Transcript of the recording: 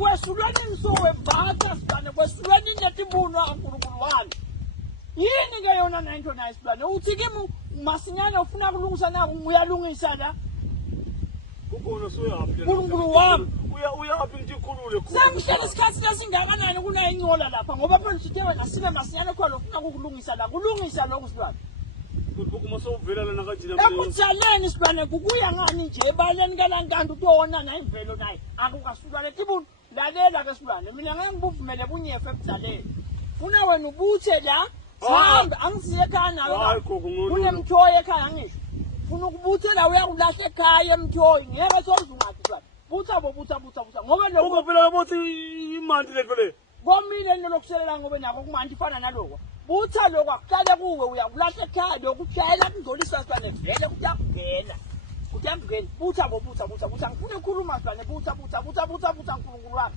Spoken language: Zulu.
Wesulwa nini sowevata sibane wesulwa nini yatibunwa kaNkulunkulu wami yini ke yona nento nayo sibane uthi kimi masinyane ufuna kulungisa na uyalungisa la kukhona soyapi uNkulunkulu wami uyapi ngikhulule sengihlele isikhathi lesingakanani kunayincola lapha ngoba phela sithe wena sibe masinyane khona ufuna ukukulungisa la kulungisa lokho sibane uma sowuvela lana kanjena ekutsaleni sibane kukuya ngani nje ebaleni kalankanti utona na imvelo naye akukasuka letibuni lalela ke sibane mina ngeke ngibuvumele bunyefe ebudaleni funa wena ubuthe la sihambe angisiye ekhaya nawe kunemthoyi ekhaya ngisho funa ukubuthe la uyakulahla ekhaya emthoyi ngeke sozungathi sibane butha ngoba lokho uma phela bothi imandi letho le komile lokuselela ngoba nako kumandi ifana naloko butha lokho akuhlale kuwe uyakulahla ekhaya lokuphela kungcolisa sibane vele kuyakungena butha ngifuna ukukhuluma sibane butha uNkulunkulu wami